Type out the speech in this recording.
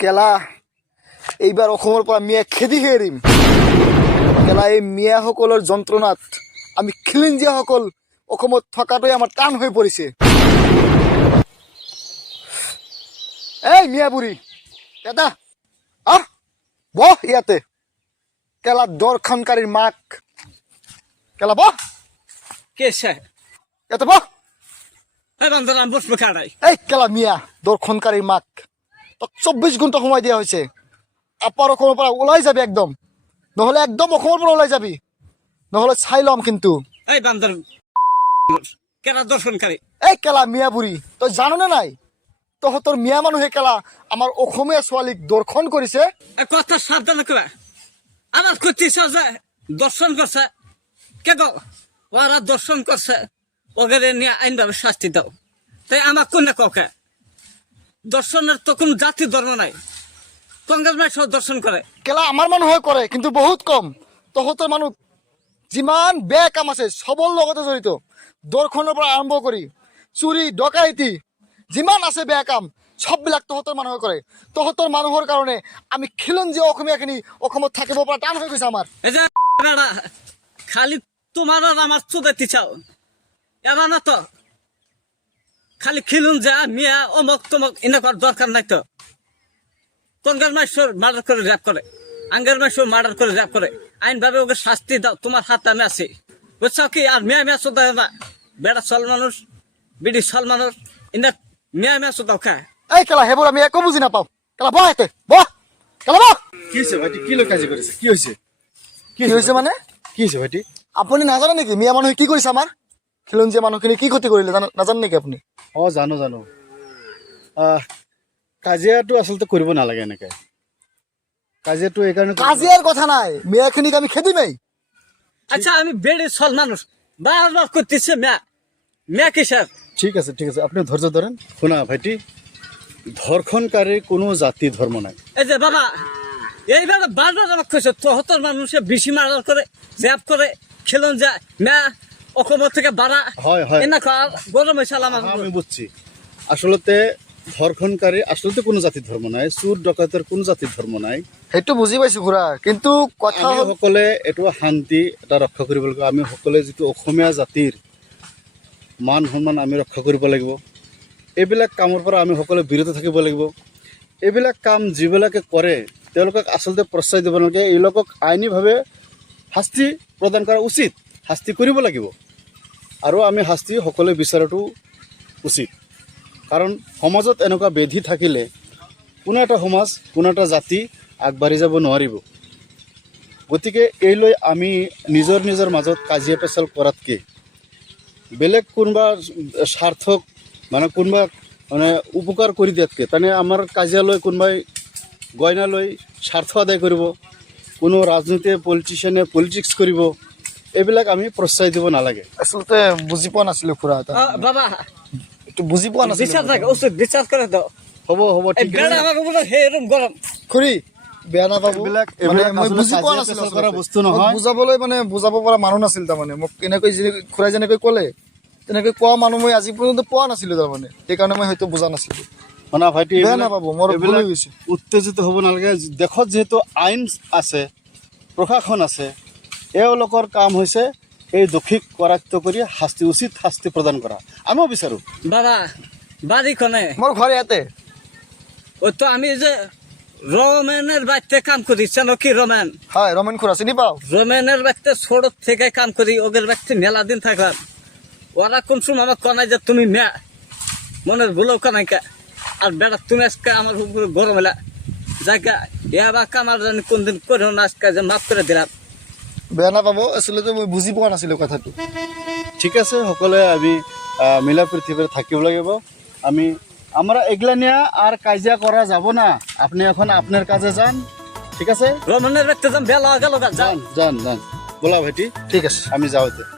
কেলা এইবাৰ অসমৰ পৰা মিয়া খেদি হৈ এৰিম। কেলা এই মিয়াসকলৰ যন্ত্ৰণাত আমি খিলিঞ্জীয়াসকল অসমত থকাটোৱে আমাৰ টান হৈ পৰিছে। এই মিয়া বুঢ়ী এটা আহ বহ ইয়াতে। কেলা দৰ্শনকাৰীৰ মাক। কেলা বহ। কে সে ইয়াতে বহ। এই এই কেলা মিয়া দৰ্শনকাৰীৰ মাক। তোক চৌব্বিছ ঘণ্টা সময় দিয়া হৈছে। আপাৰ অসমৰ পৰা ওলাই যাবি একদম। নহ'লে একদম অসমৰ পৰা ওলাই যাবি। নহ'লে চাই ল'ম কিন্তু। এই বান্দর কেরা দর্শনকারী এই কেলা মিয়া বুঢ়ী তই জাননে নাই? তহঁতৰ মিয়া মানুহে কেলা আমাৰ অসমীয়া ছোৱালীক দৰ্শন কৰিছে। এ কথা সাবধানে করে আমার করতেছে যে দর্শন করছে কে গো ওরা দর্শন করছে ওগেরে নিয়ে আইনভাবে শাস্তি দাও। তাই আমার কোনে কাউকে দর্শনের তো কোনো জাতি ধর্ম নাই। কংগ্রেস মাই সব দর্শন করে। কেলা আমার আমাৰ মানুহে কৰে কিন্তু বহুত কম। তহঁতৰ মানুহ যিমান বেয়া কাম আছে চবৰ লগতে জড়িত। দৰ্শনৰ পৰা আৰম্ভ কৰি চুৰি ডকাইতি যিমান আছে বেয়া কাম চববিলাক তহঁতৰ মানুহে কৰে। তহঁতৰ মানুহৰ কাৰণে আমি খিলঞ্জীয়া অসমীয়াখিনি অসমত থাকিব পৰা টান হৈ গৈছে আমাৰ। খালি আমার চুদাইতে চাও। এরা না তো খালি খিলুন যা মিয়া অমক তমক এনে করার দরকার নাই তো। কঙ্গার মাইশ্বর মার্ডার করে র্যাপ করে। আঙ্গার মাইশ্বর মার্ডার করে র্যাপ করে। আইন ভাবে ওকে শাস্তি দাও তোমার হাতে আমি আছি। বুঝছ কি? আর মিয়া মিয়া চোদায় না বেড়া চল মানুষ বিডি চল মানুষ এনে মিয়া মিয়া চোদাও খায় এই কেলা সেইবোৰ আমি একো বুজি নাপাওঁ। কেলা বহ ইয়াতে বহ। কেলা বহ। কি হৈছে ভাইটি? কি লৈ কাজি কৰিছে? কি হৈছে? কি হৈছে মানে? কি হৈছে ভাইটি? আপুনি নাজানে নেকি? মিয়া মানুহে কি কৰিছে আমাৰ? খিলঞ্জীয়া মানুহখিনি কি ক্ষতি কৰিলে? জানো নাজানে নেকি আপুনি? অঁ জানো জানো। কাজিয়াটো আচলতে কৰিব নালাগে এনেকে। কাজিয়াটো এইকাৰণে কাজিয়াৰ কথা নাই। মিয়াখিনিক আমি খেদিমেই। আচ্ছা আমি বেড়ে চল মানুষ বারবার করতেছে মিয়া। মিয়া কিসের ঠিক আছে ঠিক আছে। আপনি ধৈর্য ধরেন শুনা ভাইটি। ধর্ষণকারীর কোনো জাতি ধর্ম নাই। এই যে বাবা এইবার বারবার আমাকে কইছে তোহতর মানুষে বেশি মারার করে জ্যাপ করে খেলুন যায় মেয়া। অসমৰ থেকে বাড়া। হয়, হয়। এনেকুৱা গরম হয়েছে আমার আমি বুঝছি। আসলতে ধর্ষণকারী আসলতে কোনো জাতিৰ ধৰ্ম নাই চুৰ ডকাইতৰ কোনো জাতিৰ ধৰ্ম নাই। সেইটো বুজি পাইছো খুৰা কিন্তু কথা সকলে এইটো শান্তি এটা ৰক্ষা কৰিব লাগিব। আমি সকলোৱে যিটো অসমীয়া জাতিৰ মান সন্মান আমি ৰক্ষা কৰিব লাগিব। এইবিলাক কামৰ পৰা আমি সকলোৱে বিৰত থাকিব লাগিব। এইবিলাক কাম যিবিলাকে কৰে তেওঁলোকক আচলতে প্ৰশ্ৰয় দিব নালাগে। এইলোকক আইনীভাৱে শাস্তি প্ৰদান কৰা উচিত। শাস্তি কৰিব লাগিব। আৰু আমি শাস্তি সকলোৱে বিচৰাটো উচিত। কাৰণ সমাজত এনেকুৱা বেধি থাকিলে কোনো এটা সমাজ, কোনো এটা জাতি আগবাঢ়ি যাব নোৱাৰিব। গতিকে এই লৈ আমি নিজৰ নিজৰ মাজত কাজিয়া পেচাল কৰাতকৈ বেলেগ কোনোবা স্বাৰ্থক মানে কোনোবা মানে উপকাৰ কৰি দিয়াতকৈ তাৰমানে আমাৰ কাজিয়া লৈ কোনোবাই গইনা লৈ স্বাৰ্থ আদায় কৰিব, কোনো ৰাজনীতিয়ে পলিটিচিয়ানে পলিটিক্স কৰিব এইবিলাক আমি প্ৰশ্ৰয় দিব নালাগে। আচলতে বুজি পোৱা নাছিলো খুৰা এটা। বাবা। বুজি পোৱা নাছিলো দাও হ'ব হ'ব খুৰী বেয়া নাপাব। মানে মই বুজি পোৱা নাছিলো কৰা বস্তু নহয়। বুজাবলৈ মানে বুজাব পৰা মানুহ নাছিল তাৰমানে। মোক এনেকৈ যেনে- খুৰাই যেনেকৈ ক'লে তেনেকৈ কোৱা মানুহ মই আজি পৰ্যন্ত পোৱা নাছিলো তাৰমানে। সেইকাৰণে মই হয়তো বুজা নাছিলো। মানে ভাইটি বেয়া নাপাব, মোৰ। উত্তেজিত হ'ব নালাগে। দেশত যিহেতু আইন আছে প্ৰশাসন আছে এওঁলোকৰ কাম হৈছে এই দোষীক কৰায়ত্ব কৰি শাস্তি উচিত শাস্তি প্ৰদান কৰা। আমিও বিচাৰোঁ। বাবা বাড়ি কনে মোৰ ঘৰ ইয়াতে। ও তো আমি যে রোমেনের বাড়িতে কাম করি চেন কি রোমেন হয় ৰমেন খুৰা চিনি পাওঁ? রোমেনের বাড়িতে ছোট থেকে কাম করি ওদের বাড়িতে মেলা দিন থাকলাম। ওরা কোন সময় আমার কনাই যে তুমি মেয়া মনের ভুলো কনাই কা আর বেড়া তুমি আজকে আমার গরম এলা জায়গা এবার কামার জানি কোনদিন করে না আজকে যে মাফ করে দিলাম। বেয়া নাপাব আচলতে মই বুজি পোৱা নাছিলোঁ কথাটো। ঠিক আছে সকলোৱে আমি মিলা পৃথিৱীৰে থাকিব লাগিব। আমি আমাৰ এগলানিয়া আৰু আর কাজিয়া কৰা যাব না। আপনি এখন আপনাৰ কাজে যান। ঠিক আছে? যান যান। যান বোলা ভাইটি। ঠিক আছে। আমি যাওয়াতে